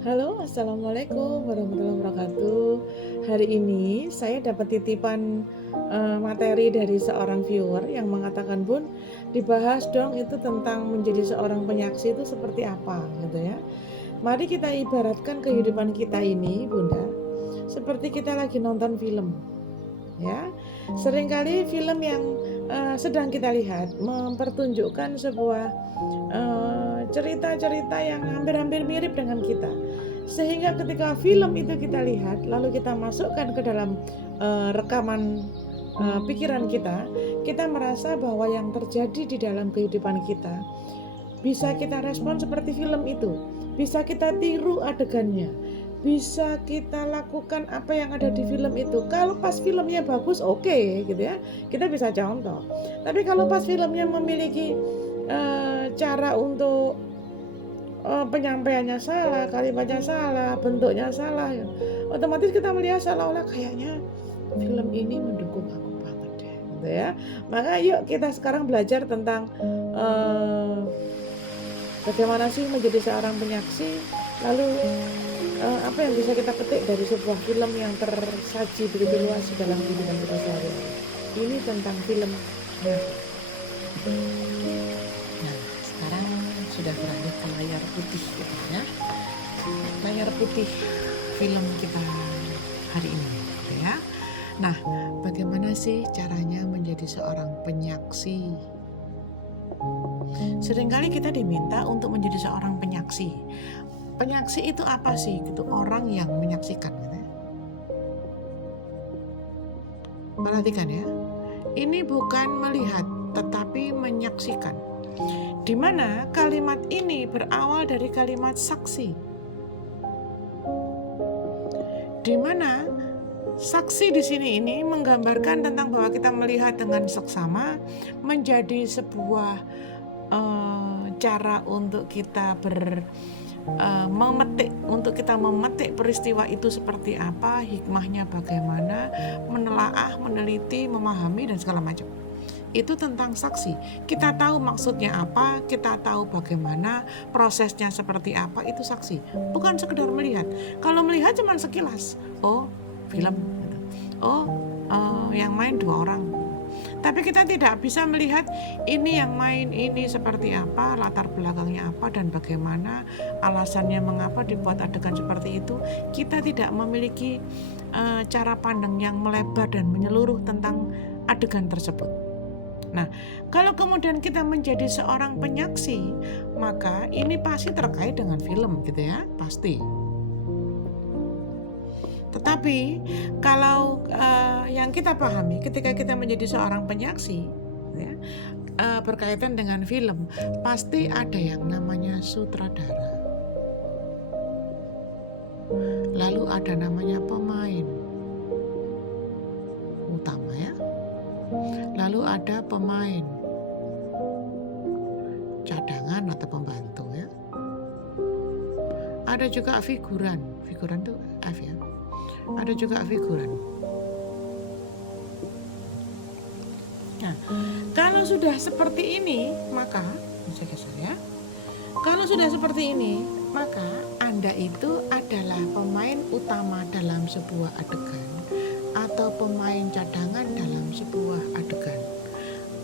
Halo, Assalamualaikum warahmatullahi wabarakatuh. Hari ini saya dapat titipan materi dari seorang viewer yang mengatakan, Bun, dibahas dong itu tentang menjadi seorang penyaksi itu seperti apa, gitu ya. Mari kita ibaratkan kehidupan kita ini, Bunda, seperti kita lagi nonton film, ya. Seringkali film yang sedang kita lihat mempertunjukkan sebuah cerita-cerita yang hampir-hampir mirip dengan kita, sehingga ketika film itu kita lihat lalu kita masukkan ke dalam rekaman pikiran kita merasa bahwa yang terjadi di dalam kehidupan kita bisa kita respon seperti film itu, bisa kita tiru adegannya, bisa kita lakukan apa yang ada di film itu. Kalau pas filmnya bagus, oke, gitu ya, kita bisa contoh. Tapi kalau pas filmnya memiliki cara untuk penyampaiannya salah, kalimatnya salah, bentuknya salah, ya, otomatis kita melihat seolah-olah kayaknya film ini mendukung aku banget deh, gitu ya. Maka yuk kita sekarang belajar tentang bagaimana sih menjadi seorang penyaksi, lalu apa yang bisa kita petik dari sebuah film yang tersaji begitu luas di dalam kehidupan kita sehari-hari. Ini tentang film. Nah, sekarang sudah beralih ke layar putih gitu ya. Layar putih film kita hari ini gitu ya. Nah, bagaimana sih caranya menjadi seorang penyaksi? Seringkali kita diminta untuk menjadi seorang penyaksi. Penyaksi itu apa sih? Itu orang yang menyaksikan gitu ya. Perhatikan ya. Ini bukan melihat tetapi menyaksikan. Di mana kalimat ini berawal dari kalimat saksi. Di mana saksi di sini ini menggambarkan tentang bahwa kita melihat dengan seksama menjadi sebuah cara untuk kita memetik peristiwa itu seperti apa, hikmahnya bagaimana, menelaah, meneliti, memahami dan segala macam. Itu tentang saksi. Kita tahu maksudnya apa, kita tahu bagaimana prosesnya seperti apa, itu saksi. Bukan sekedar melihat. Kalau melihat cuma sekilas. Oh, film. Oh, yang main 2 orang. Tapi kita tidak bisa melihat ini yang main ini seperti apa, latar belakangnya apa, dan bagaimana alasannya mengapa dibuat adegan seperti itu. Kita tidak memiliki cara pandang yang melebar dan menyeluruh tentang adegan tersebut. Nah, kalau kemudian kita menjadi seorang penyaksi, maka ini pasti terkait dengan film gitu ya, pasti. Tetapi kalau yang kita pahami ketika kita menjadi seorang penyaksi, ya, berkaitan dengan film, pasti ada yang namanya sutradara. Lalu ada namanya pemain utama ya. Lalu ada pemain cadangan atau pembantu ya. Ada juga figuran itu F ya. Ada juga figuran. Nah, kalau sudah seperti ini, maka bisa geser ya. Kalau sudah seperti ini, maka Anda itu adalah pemain utama dalam sebuah adegan atau pemain cadangan dalam sebuah adegan.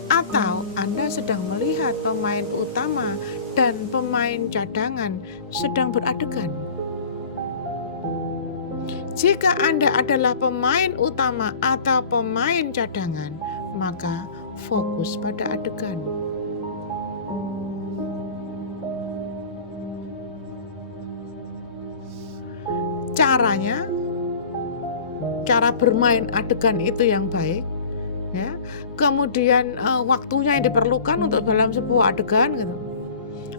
Atau Anda sedang melihat pemain utama dan pemain cadangan sedang beradegan. Jika Anda adalah pemain utama atau pemain cadangan, maka fokus pada adegan. Caranya, cara bermain adegan itu yang baik, ya. Kemudian waktunya yang diperlukan untuk dalam sebuah adegan gitu.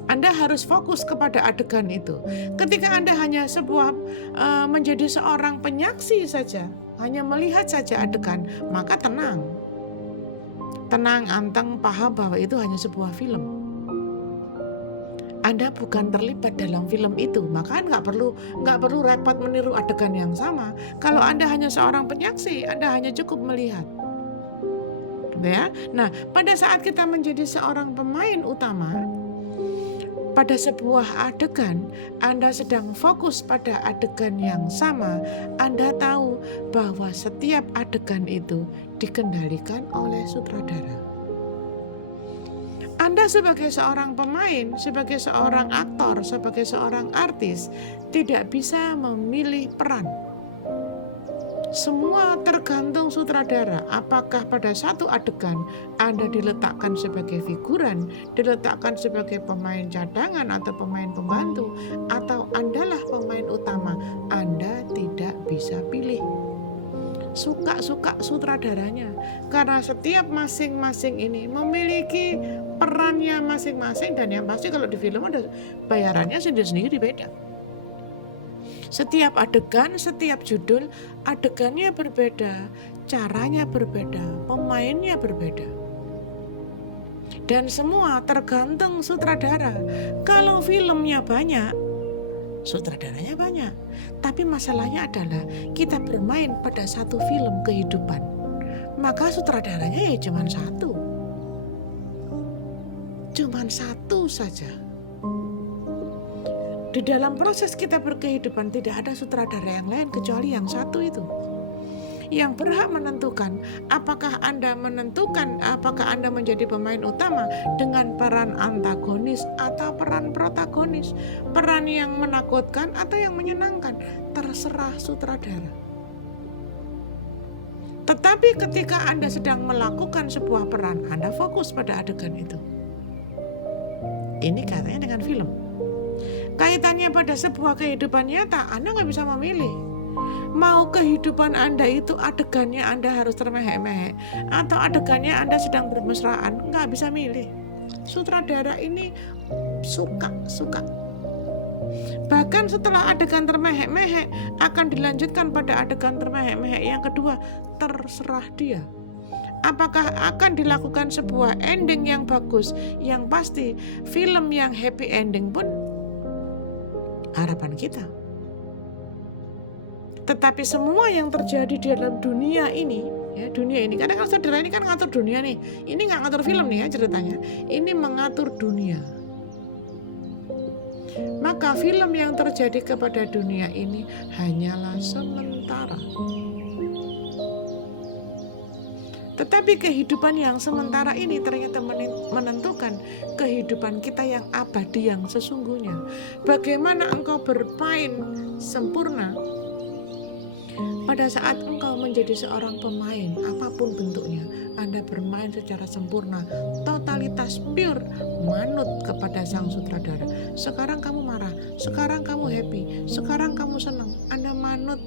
Anda harus fokus kepada adegan itu. Ketika Anda hanya menjadi seorang penyaksi saja, hanya melihat saja adegan, maka tenang, anteng, paham bahwa itu hanya sebuah film. Anda bukan terlibat dalam film itu, maka nggak perlu repot meniru adegan yang sama. Kalau Anda hanya seorang penyaksi, Anda hanya cukup melihat. Ya. Nah, pada saat kita menjadi seorang pemain utama, pada sebuah adegan, Anda sedang fokus pada adegan yang sama, Anda tahu bahwa setiap adegan itu dikendalikan oleh sutradara. Anda sebagai seorang pemain, sebagai seorang aktor, sebagai seorang artis, tidak bisa memilih peran. Semua tergantung sutradara. Apakah pada satu adegan Anda diletakkan sebagai figuran, diletakkan sebagai pemain cadangan atau pemain pembantu, atau Andalah pemain utama, Anda tidak bisa pilih. Suka-suka sutradaranya, karena setiap masing-masing ini memiliki perannya masing-masing, dan yang pasti kalau di film ada bayarannya sendiri-sendiri beda. Setiap adegan, setiap judul, adegannya berbeda, caranya berbeda, pemainnya berbeda. Dan semua tergantung sutradara. Kalau filmnya banyak, sutradaranya banyak. Tapi masalahnya adalah kita bermain pada satu film kehidupan. Maka sutradaranya ya cuma satu. Cuma satu saja. Di dalam proses kita berkehidupan tidak ada sutradara yang lain kecuali yang satu itu. Yang berhak menentukan apakah Anda menjadi pemain utama dengan peran antagonis atau peran protagonis, peran yang menakutkan atau yang menyenangkan, terserah sutradara. Tetapi ketika Anda sedang melakukan sebuah peran, Anda fokus pada adegan itu. Ini katanya dengan film. Kaitannya pada sebuah kehidupan nyata, Anda nggak bisa memilih. Mau kehidupan Anda itu adegannya Anda harus termehek-mehek, atau adegannya Anda sedang bermesraan, nggak bisa milih. Sutradara ini suka. Bahkan setelah adegan termehek-mehek, akan dilanjutkan pada adegan termehek-mehek yang kedua, terserah dia. Apakah akan dilakukan sebuah ending yang bagus? Yang pasti, film yang happy ending pun harapan kita. Tetapi semua yang terjadi di dalam dunia ini, karena kan saudara ini kan ngatur dunia nih. Ini nggak ngatur film nih ya ceritanya. Ini mengatur dunia. Maka film yang terjadi kepada dunia ini hanyalah sementara. Tetapi kehidupan yang sementara ini ternyata menentukan kehidupan kita yang abadi, yang sesungguhnya. Bagaimana engkau bermain sempurna pada saat engkau menjadi seorang pemain, apapun bentuknya, Anda bermain secara sempurna, totalitas pure, manut kepada sang sutradara. Sekarang kamu marah, sekarang kamu happy, sekarang kamu senang, Anda manut.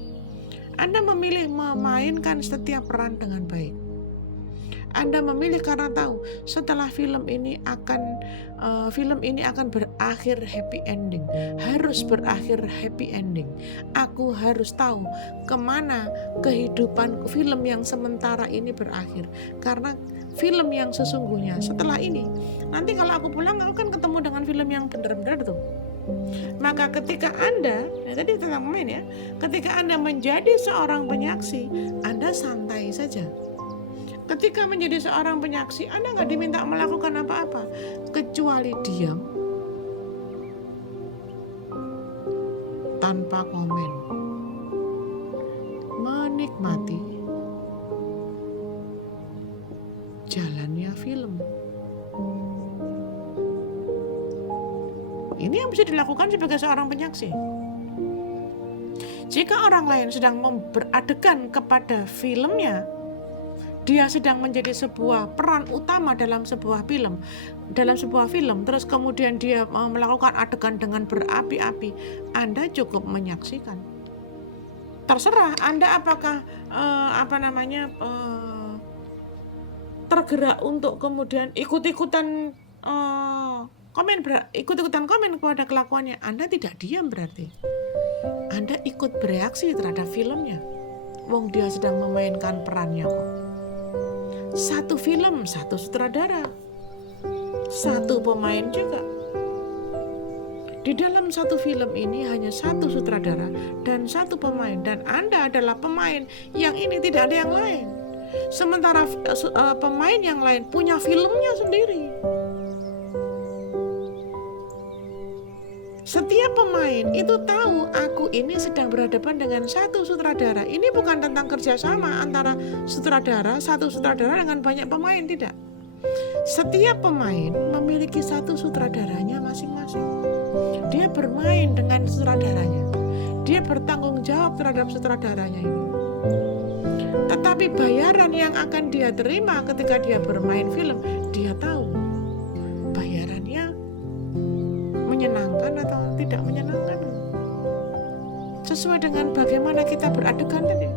Anda memilih memainkan setiap peran dengan baik. Anda memilih karena tahu setelah film ini akan berakhir happy ending, harus berakhir happy ending. Aku harus tahu kemana kehidupan film yang sementara ini berakhir, karena film yang sesungguhnya setelah ini, nanti kalau aku pulang aku kan ketemu dengan film yang benar-benar tuh. Maka ketika Anda, tadi tentang pemain ya, ketika Anda menjadi seorang penyaksi, Anda santai saja. Ketika menjadi seorang penyaksi, Anda nggak diminta melakukan apa-apa kecuali diam, tanpa komen, menikmati jalannya film. Ini yang bisa dilakukan sebagai seorang penyaksi. Jika orang lain sedang beradegan kepada filmnya, dia sedang menjadi sebuah peran utama dalam sebuah film, terus kemudian dia melakukan adegan dengan berapi-api, Anda cukup menyaksikan. Terserah Anda apakah tergerak untuk kemudian ikut-ikutan komen kepada kelakuannya. Anda tidak diam berarti. Anda ikut bereaksi terhadap filmnya. Wong dia sedang memainkan perannya kok. Satu film, satu sutradara, satu pemain juga. Di dalam satu film ini hanya satu sutradara dan satu pemain, dan Anda adalah pemain yang ini, tidak ada yang lain. Sementara pemain yang lain punya filmnya sendiri. Setiap pemain itu tahu aku ini sedang berhadapan dengan satu sutradara. Ini bukan tentang kerjasama antara satu sutradara dengan banyak pemain, tidak. Setiap pemain memiliki satu sutradaranya masing-masing. Dia bermain dengan sutradaranya. Dia bertanggung jawab terhadap sutradaranya ini. Tetapi bayaran yang akan dia terima ketika dia bermain film, dia tahu bayarannya menyenangkan atau tidak menyenangkan, sesuai dengan bagaimana kita beradegan tadi.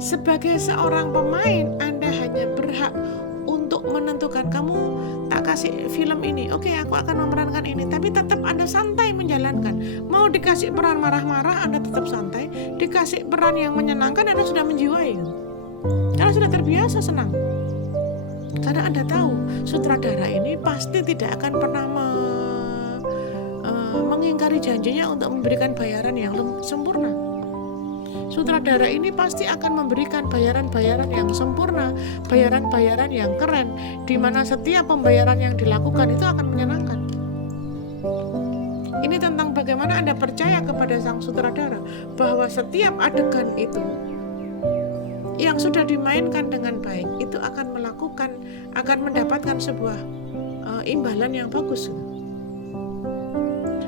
Sebagai seorang pemain, Anda hanya berhak untuk menentukan, kamu tak kasih film ini, oke, aku akan memerankan ini, tapi tetap Anda santai menjalankan. Mau dikasih peran marah-marah, Anda tetap santai. Dikasih peran yang menyenangkan, Anda sudah menjiwai, karena sudah terbiasa senang. Karena Anda tahu sutradara ini pasti tidak akan pernah mengingkari janjinya untuk memberikan bayaran yang sempurna. Sutradara ini pasti akan memberikan bayaran-bayaran yang sempurna, bayaran-bayaran yang keren, di mana setiap pembayaran yang dilakukan itu akan menyenangkan. Ini tentang bagaimana Anda percaya kepada sang sutradara bahwa setiap adegan itu yang sudah dimainkan dengan baik itu akan mendapatkan sebuah imbalan yang bagus.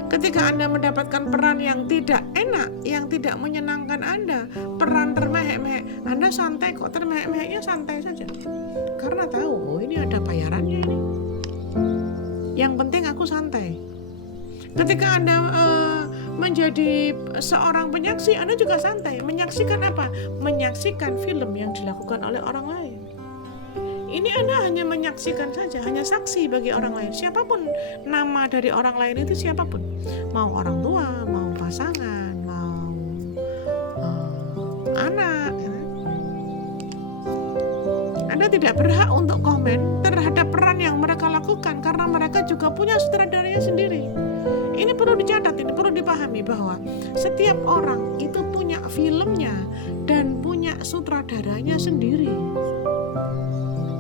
Ketika Anda mendapatkan peran yang tidak enak, yang tidak menyenangkan Anda, peran termehek-mehek, Anda santai kok, termehek-meheknya santai saja, karena tahu ini ada bayarannya ini. Yang penting aku santai. Ketika Anda menjadi seorang penyaksi, Anda juga santai. Menyaksikan apa? Menyaksikan film yang dilakukan oleh orang lain. Ini Anda hanya menyaksikan saja, hanya saksi bagi orang lain. Siapapun nama dari orang lain itu, siapapun, mau orang tua, mau pasangan, mau anak, Anda tidak berhak untuk komen terhadap peran yang mereka lakukan, karena mereka juga punya sutradaranya sendiri. Ini perlu dicatat, ini perlu dipahami bahwa setiap orang itu punya filmnya dan punya sutradaranya sendiri.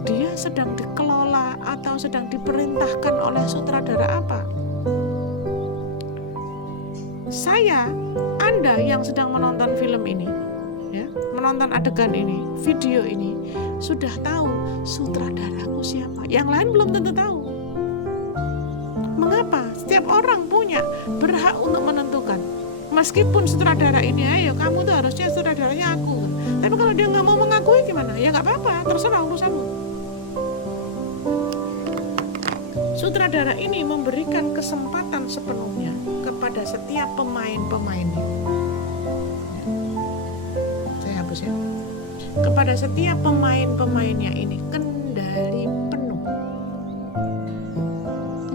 Dia sedang dikelola atau sedang diperintahkan oleh sutradara apa? Saya, Anda yang sedang menonton film ini, ya, menonton adegan ini, video ini, sudah tahu sutradaraku siapa. Yang lain belum tentu tahu. Mengapa? Setiap orang punya berhak untuk menentukan. Meskipun sutradara ini, ayo kamu tuh harusnya sutradaranya aku. Tapi kalau dia nggak mau mengakui gimana? Ya nggak apa-apa, terserah urusanmu. Sutradara ini memberikan kesempatan sepenuhnya kepada setiap pemain-pemainnya. Saya hapus ya. Kepada setiap pemain-pemainnya ini kendali penuh.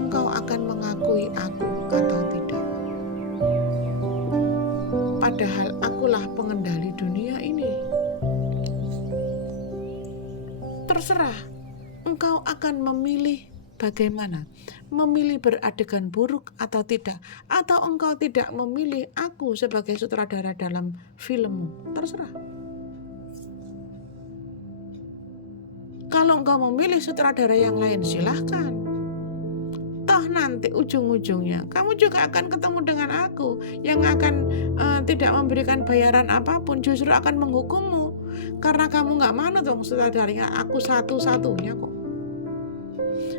Engkau akan mengakui aku atau tidak. Padahal akulah pengendali dunia ini. Terserah, engkau akan memilih bagaimana, memilih beradegan buruk atau tidak, atau engkau tidak memilih aku sebagai sutradara dalam filmmu, terserah. Kalau engkau memilih sutradara yang lain, silahkan. Toh nanti ujung-ujungnya kamu juga akan ketemu dengan aku yang akan tidak memberikan bayaran apapun, justru akan menghukummu karena kamu gak manut dong sutradaranya. Aku satu-satunya kok.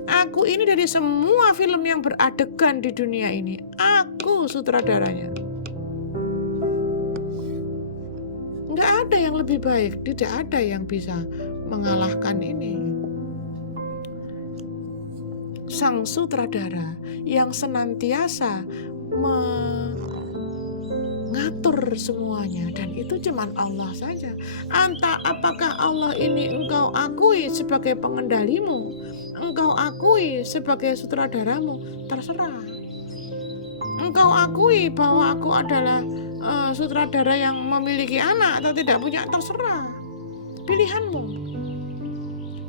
Aku ini dari semua film yang beradegan di dunia ini, aku sutradaranya. Nggak ada yang lebih baik, tidak ada yang bisa mengalahkan ini. Sang sutradara yang senantiasa mengatur semuanya, dan itu cuman Allah saja. Apakah Allah ini engkau akui sebagai pengendalimu, engkau akui sebagai sutradaramu, terserah. Engkau akui bahwa aku adalah sutradara yang memiliki anak atau tidak punya, terserah, pilihanmu.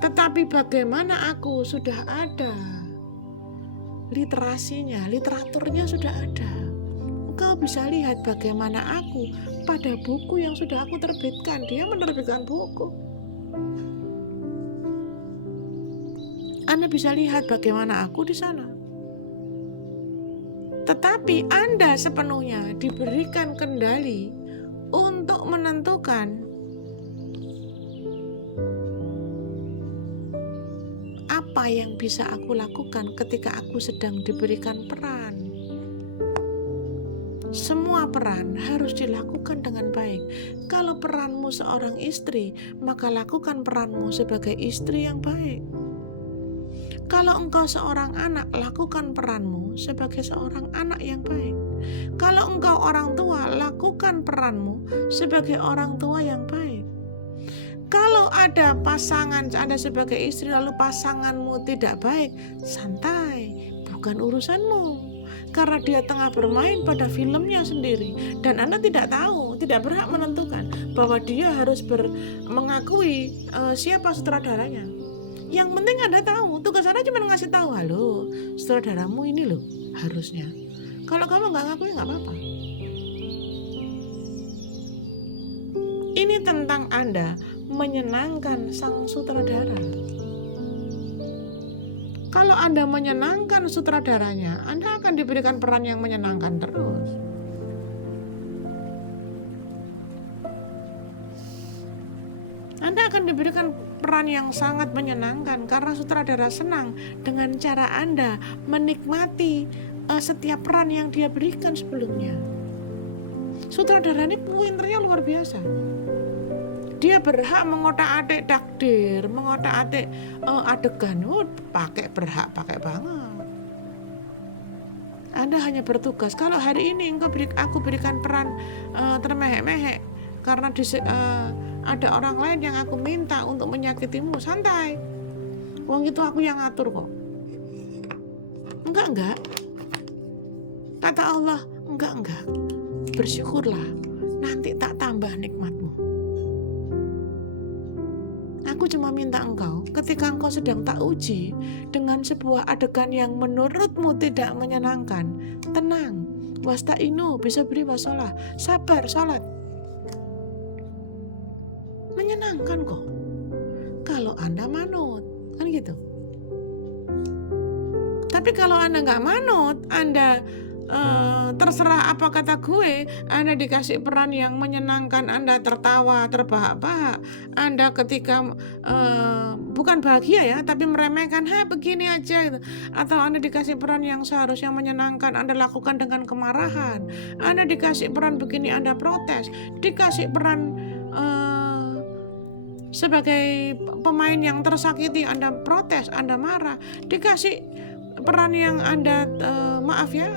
Tetapi bagaimana aku sudah ada literasinya, literaturnya sudah ada. Engkau bisa lihat bagaimana aku pada buku yang sudah aku terbitkan. Dia menerbitkan buku. Anda bisa lihat bagaimana aku di sana. Tetapi Anda sepenuhnya diberikan kendali untuk menentukan apa yang bisa aku lakukan ketika aku sedang diberikan peran. Semua peran harus dilakukan dengan baik. Kalau peranmu seorang istri, maka lakukan peranmu sebagai istri yang baik. Kalau engkau seorang anak, lakukan peranmu sebagai seorang anak yang baik. Kalau engkau orang tua, lakukan peranmu sebagai orang tua yang baik. Kalau ada pasangan, Anda sebagai istri lalu pasanganmu tidak baik, santai, bukan urusanmu. Karena dia tengah bermain pada filmnya sendiri dan Anda tidak tahu, tidak berhak menentukan bahwa dia harus mengakui siapa sutradaranya. Yang penting Anda tahu, tugas Anda cuma ngasih tahu, halo, sutradaramu ini loh harusnya. Kalau kamu nggak ngakui nggak apa-apa. Ini tentang Anda menyenangkan sang sutradara. Kalau Anda menyenangkan sutradaranya, Anda akan diberikan peran yang menyenangkan terus. Anda akan diberikan peran yang sangat menyenangkan karena sutradara senang dengan cara Anda menikmati setiap peran yang dia berikan sebelumnya. Sutradara ini pinternya luar biasa. Dia berhak mengotak-atik takdir, mengotak-atik adegan. Berhak pakai banget. Anda hanya bertugas. Kalau hari ini aku berikan peran termehek-mehek karena ada orang lain yang aku minta untuk menyakitimu, santai. Wong itu aku yang ngatur kok. Enggak. Kata Allah, enggak. Bersyukurlah, nanti tak tambah nikmatmu. Aku cuma minta engkau, ketika engkau sedang tak uji dengan sebuah adegan yang menurutmu tidak menyenangkan, tenang, wasta'inu bisa beri wasolah, sabar, salat. Menyenangkan kok. Kalau Anda manut, kan gitu. Tapi kalau Anda nggak manut, Anda terserah apa kata gue, Anda dikasih peran yang menyenangkan, Anda tertawa, terbahak-bahak, Anda ketika bukan bahagia ya, tapi meremehkan, begini aja gitu. Atau Anda dikasih peran yang seharusnya menyenangkan, Anda lakukan dengan kemarahan. Anda dikasih peran begini, Anda protes. Dikasih peran sebagai pemain yang tersakiti, Anda protes, Anda marah. Dikasih peran yang Anda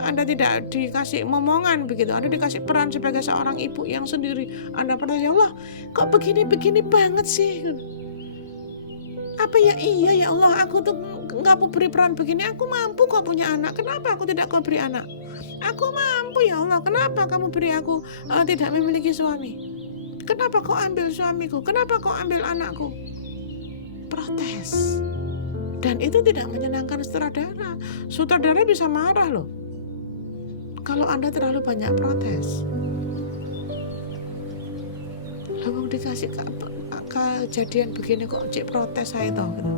Anda tidak dikasih momongan begitu. Anda dikasih peran sebagai seorang ibu yang sendiri, Anda protes, ya Allah, kok begini banget sih? Apa ya iya ya Allah, aku tuh nggak mau beri peran begini. Aku mampu kok punya anak. Kenapa aku tidak kau beri anak? Aku mampu ya Allah. Kenapa kamu beri aku tidak memiliki suami? Kenapa kau ambil suamiku? Kenapa kau ambil anakku? Protes. Dan itu tidak menyenangkan sutradara. Sutradara bisa marah loh kalau Anda terlalu banyak protes. Lawang dikasih kejadian begini kok cik protes saya toh gitu.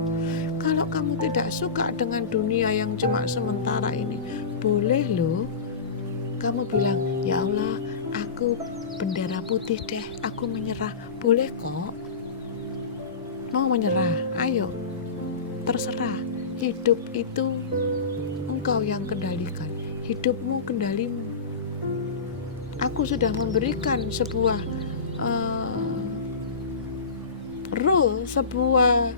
Kalau kamu tidak suka dengan dunia yang cuma sementara ini, boleh loh kamu bilang, ya Allah, aku bendera putih deh, aku menyerah. Boleh kok. Mau menyerah, ayo. Terserah, hidup itu engkau yang kendalikan, hidupmu kendalimu. Aku sudah memberikan sebuah rule, sebuah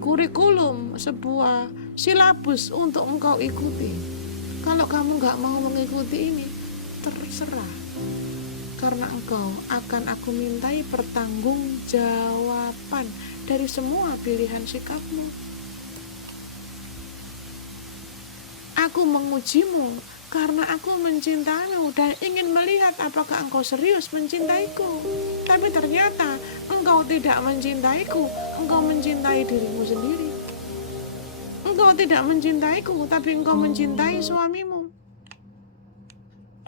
kurikulum, sebuah silabus untuk engkau ikuti. Kalau kamu gak mau mengikuti ini, terserah. Karena engkau akan aku mintai pertanggungjawaban dari semua pilihan sikapmu. Aku mengujimu karena aku mencintaimu dan ingin melihat apakah engkau serius mencintaiku. Tapi ternyata engkau tidak mencintaiku, engkau mencintai dirimu sendiri. Engkau tidak mencintaiku, tapi engkau mencintai suamimu.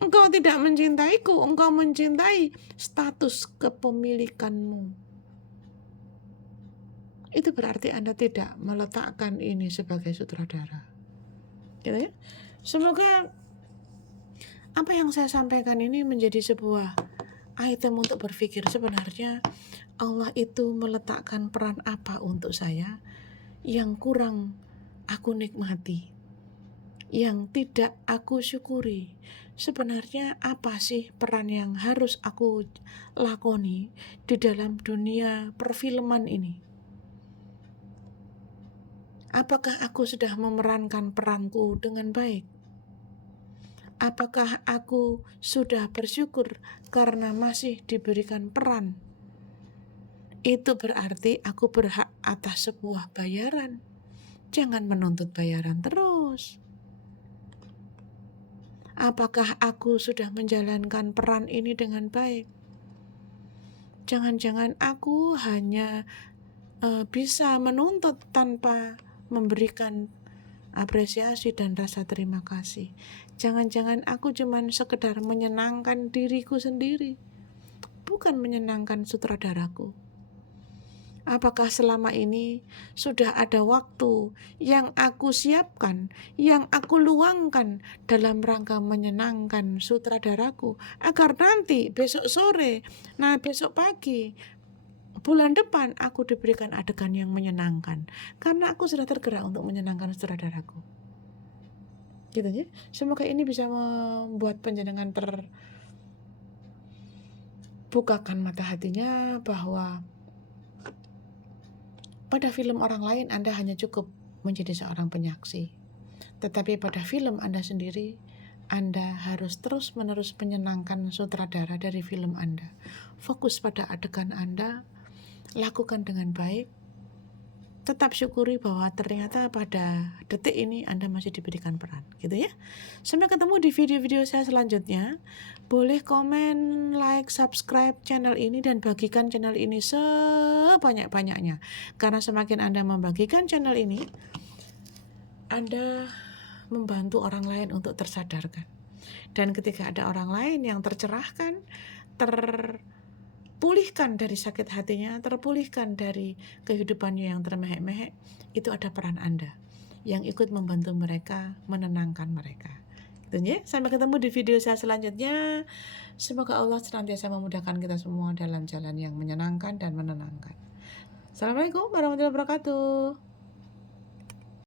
Engkau tidak mencintaiku, engkau mencintai status kepemilikanmu. Itu berarti Anda tidak meletakkan ini sebagai sutradara. Gitu ya. Semoga Apa yang saya sampaikan ini menjadi sebuah item untuk berpikir, sebenarnya Allah itu meletakkan peran apa untuk saya yang kurang aku nikmati, yang tidak aku syukuri. Sebenarnya apa sih peran yang harus aku lakoni di dalam dunia perfilman ini? Apakah aku sudah memerankan peranku dengan baik? Apakah aku sudah bersyukur karena masih diberikan peran? Itu berarti aku berhak atas sebuah bayaran. Jangan menuntut bayaran terus. Apakah aku sudah menjalankan peran ini dengan baik? Jangan-jangan aku hanya bisa menuntut tanpa memberikan apresiasi dan rasa terima kasih. Jangan-jangan aku cuma sekedar menyenangkan diriku sendiri, bukan menyenangkan sutradaraku. Apakah selama ini sudah ada waktu yang aku siapkan, yang aku luangkan dalam rangka menyenangkan sutradaraku, agar nanti besok sore, besok pagi, bulan depan aku diberikan adegan yang menyenangkan, karena aku sudah tergerak untuk menyenangkan sutradaraku. Gitu ya. Semoga ini bisa membuat penjenengan terbukakan mata hatinya bahwa pada film orang lain Anda hanya cukup menjadi seorang penyaksi, tetapi pada film Anda sendiri, Anda harus terus-menerus menyenangkan sutradara dari film Anda. Fokus pada adegan Anda, lakukan dengan baik, tetap syukuri bahwa ternyata pada detik ini Anda masih diberikan peran, gitu ya. Sampai ketemu di video-video saya selanjutnya. Boleh komen, like, subscribe channel ini dan bagikan channel ini sebanyak-banyaknya. Karena semakin Anda membagikan channel ini, Anda membantu orang lain untuk tersadarkan. Dan ketika ada orang lain yang tercerahkan, terpulihkan dari sakit hatinya, terpulihkan dari kehidupannya yang termehek-mehek, itu ada peran Anda yang ikut membantu mereka, menenangkan mereka. Gitu ya. Sampai ketemu di video saya selanjutnya. Semoga Allah senantiasa memudahkan kita semua dalam jalan yang menyenangkan dan menenangkan. Assalamualaikum warahmatullahi wabarakatuh.